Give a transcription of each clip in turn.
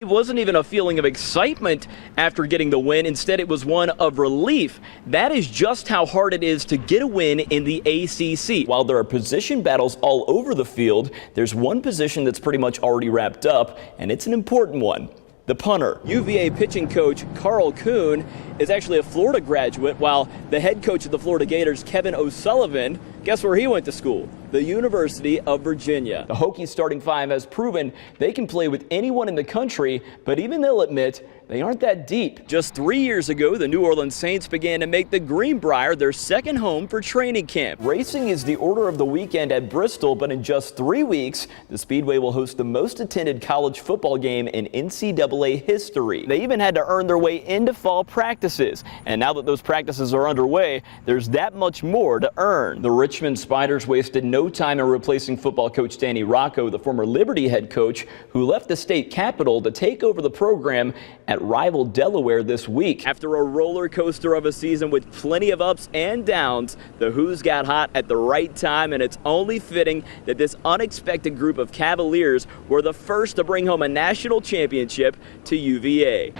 It wasn't even a feeling of excitement after getting the win. Instead, it was one of relief. That is just how hard it is to get a win in the ACC. While there are position battles all over the field, there's one position that's pretty much already wrapped up, and it's an important one. The punter. UVA pitching coach Carl Kuhn is actually a Florida graduate, while the head coach of the Florida Gators, Kevin O'Sullivan, guess where he went to school? The University of Virginia. The Hokies starting five has proven they can play with anyone in the country, but even they'll admit they aren't that deep. Just 3 years ago, the New Orleans Saints began to make the Greenbrier their second home for training camp. Racing is the order of the weekend at Bristol, but in just 3 weeks, the Speedway will host the most attended college football game in NCAA history. They even had to earn their way into fall practices, and now that those practices are underway, there's that much more to earn. The Richmond Spiders wasted no time in replacing football coach Danny Rocco, the former Liberty head coach, who left the state capital to take over the program at rival Delaware this week. After a roller coaster of a season with plenty of ups and downs, the Who's got hot at the right time, and it's only fitting that this unexpected group of Cavaliers were the first to bring home a national championship to UVA.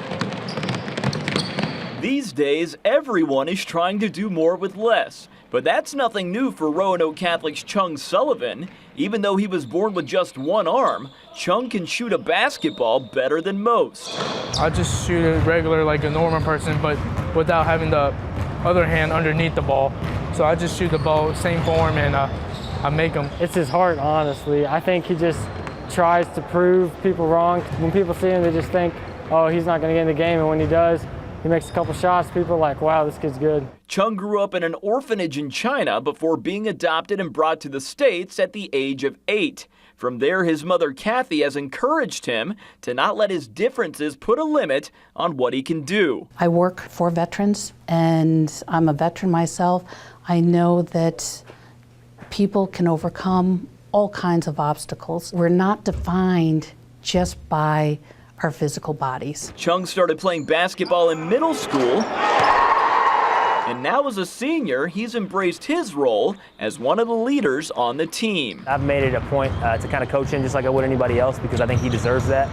These days, everyone is trying to do more with less. But that's nothing new for Roanoke Catholic's Chung Sullivan. Even though he was born with just one arm, Chung can shoot a basketball better than most. I just shoot it regular like a normal person, but without having the other hand underneath the ball. So I just shoot the ball, same form, and I make them. It's his heart, honestly. I think he just tries to prove people wrong. When people see him, they just think, oh, he's not going to get in the game, and when he does, he makes a couple shots, people are like, wow, this kid's good. Chung grew up in an orphanage in China before being adopted and brought to the States at the age of 8. From there, his mother, Kathy, has encouraged him to not let his differences put a limit on what he can do. I work for veterans, and I'm a veteran myself. I know that people can overcome all kinds of obstacles. We're not defined just by our physical bodies. Chung started playing basketball in middle school, and now as a senior, he's embraced his role as one of the leaders on the team. I've made it a point to kind of coach him just like I would anybody else because I think he deserves that.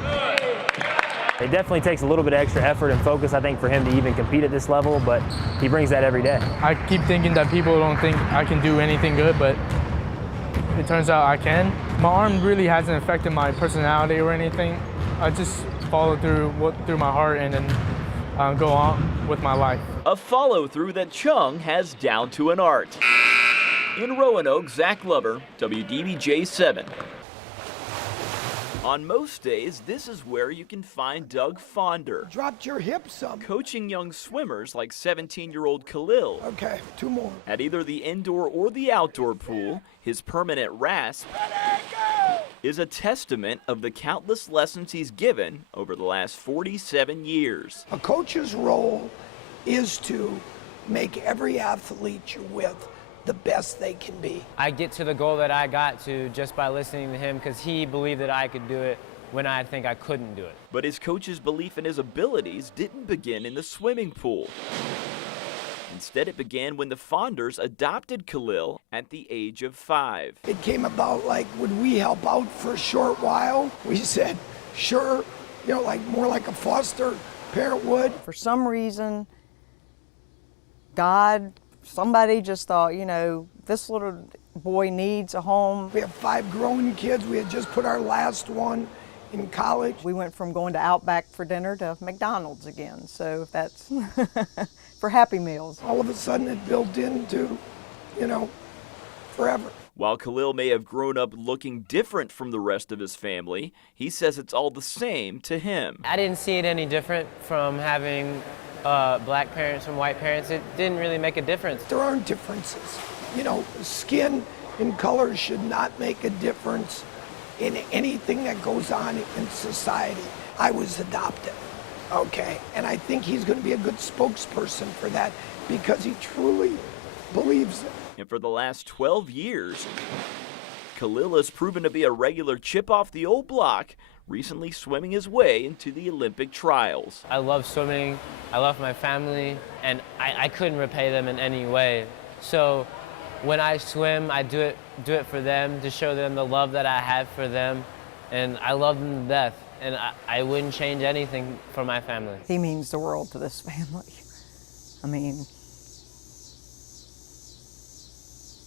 It definitely takes a little bit of extra effort and focus, I think, for him to even compete at this level, but he brings that every day. I keep thinking that people don't think I can do anything good, but it turns out I can. My arm really hasn't affected my personality or anything. I just follow through my heart and then go on with my life. A follow-through that Chung has down to an art. In Roanoke, Zac Glover, WDBJ7. On most days, this is where you can find Doug Fonder. Dropped your hip some. Coaching young swimmers like 17-year-old Khalil. Okay, 2 more. At either the indoor or the outdoor pool, his permanent rasp is a testament of the countless lessons he's given over the last 47 years. A coach's role is to make every athlete you're with the best they can be. I get to the goal that I got to just by listening to him because he believed that I could do it when I think I couldn't do it. But his coach's belief in his abilities didn't begin in the swimming pool. Instead, it began when the Fonders adopted Khalil at the age of 5. It came about like, would we help out for a short while? We said, sure, you know, like more like a foster parent would. For some reason, somebody just thought, you know, this little boy needs a home. We have 5 grown kids. We had just put our last one in college. We went from going to Outback for dinner to McDonald's again, so that's for Happy Meals. All of a sudden it built into, you know, forever. While Khalil may have grown up looking different from the rest of his family, he says it's all the same to him. I didn't see it any different from having black parents from white parents. It didn't really make a difference. There aren't differences. You know, skin and color should not make a difference in anything that goes on in society. I was adopted, okay? And I think he's going to be a good spokesperson for that because he truly believes it. And for the last 12 years, Khalil has proven to be a regular chip off the old block, recently swimming his way into the Olympic trials. I love swimming, I love my family, and I couldn't repay them in any way. So when I swim, I do it for them, to show them the love that I have for them, and I love them to death. and I wouldn't change anything for my family. He means the world to this family. I mean,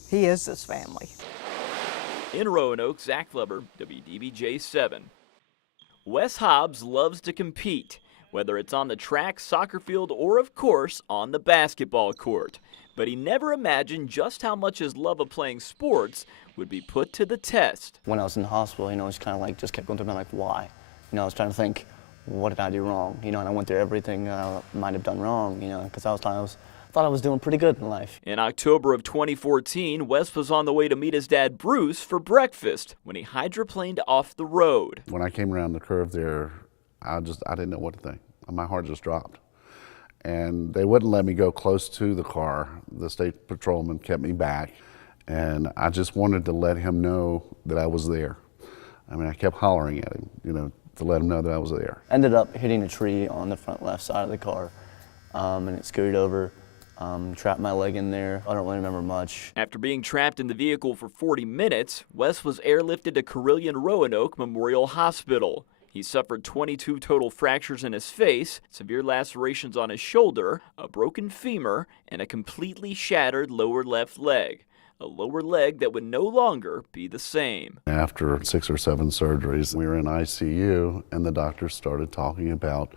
he is this family. In Roanoke, Zac Glover, WDBJ7. Wes Hobbs loves to compete, whether it's on the track, soccer field, or of course on the basketball court. But he never imagined just how much his love of playing sports would be put to the test. When I was in the hospital, it's kind of like just kept going through my mind, like, why? I was trying to think, what did I do wrong? And I went through everything I might have done wrong, because I thought I was doing pretty good in life. In October of 2014, Wes was on the way to meet his dad Bruce for breakfast when he hydroplaned off the road. When I came around the curve there, I didn't know what to think. My heart just dropped. And they wouldn't let me go close to the car. The state patrolman kept me back. And I just wanted to let him know that I was there. I kept hollering at him, to let him know that I was there. Ended up hitting a tree on the front left side of the car, and it scooted over, trapped my leg in there. I don't really remember much. After being trapped in the vehicle for 40 minutes, Wes was airlifted to Carilion Roanoke Memorial Hospital. He suffered 22 total fractures in his face, severe lacerations on his shoulder, a broken femur, and a completely shattered lower left leg. A lower leg that would no longer be the same. After 6 or 7 surgeries, we were in ICU, and the doctors started talking about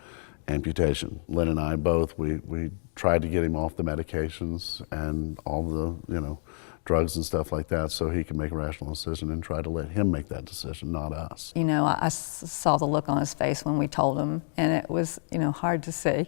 amputation. Lynn and I both, we tried to get him off the medications and all the, drugs and stuff like that so he could make a rational decision, and try to let him make that decision, not us. I saw the look on his face when we told him, and it was, hard to see.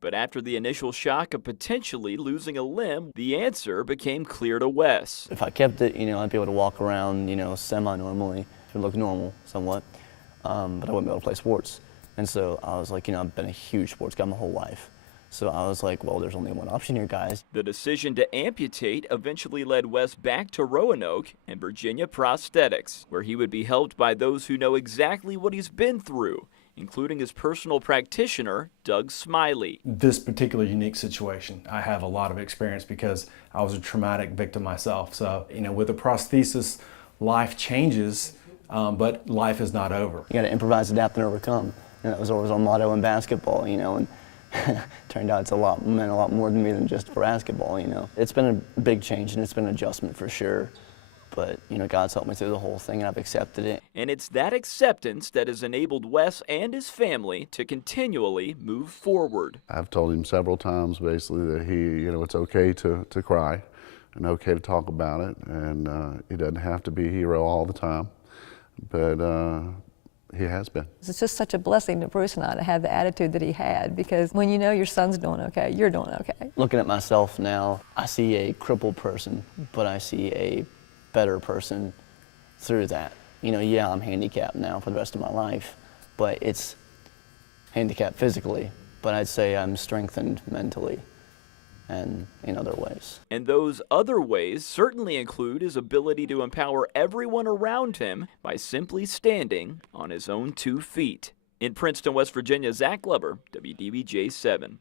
But after the initial shock of potentially losing a limb, the answer became clear to Wes. If I kept it, I'd be able to walk around, semi-normally. It would look normal somewhat, but I wouldn't be able to play sports. And so I was like, I've been a huge sports guy my whole life. So I was like, well, there's only one option here, guys. The decision to amputate eventually led Wes back to Roanoke and Virginia Prosthetics, where he would be helped by those who know exactly what he's been through, including his personal practitioner, Doug Smiley. This particular unique situation, I have a lot of experience because I was a traumatic victim myself. So, with a prosthesis, life changes, but life is not over. You gotta improvise, adapt, and overcome. That was always our motto in basketball, and turned out meant a lot more to me than just for basketball, It's been a big change, and it's been an adjustment for sure. But, God's helped me through the whole thing, and I've accepted it. And it's that acceptance that has enabled Wes and his family to continually move forward. I've told him several times, basically, that it's okay to cry and okay to talk about it, and he doesn't have to be a hero all the time, but he has been. It's just such a blessing to Bruce and I to have the attitude that he had, because when you know your son's doing okay, you're doing okay. Looking at myself now, I see a crippled person, but I see a better person through that. Yeah, I'm handicapped now for the rest of my life, but it's handicapped physically, but I'd say I'm strengthened mentally and in other ways. And those other ways certainly include his ability to empower everyone around him by simply standing on his own 2 feet. In Princeton, West Virginia, Zac Glover, WDBJ7.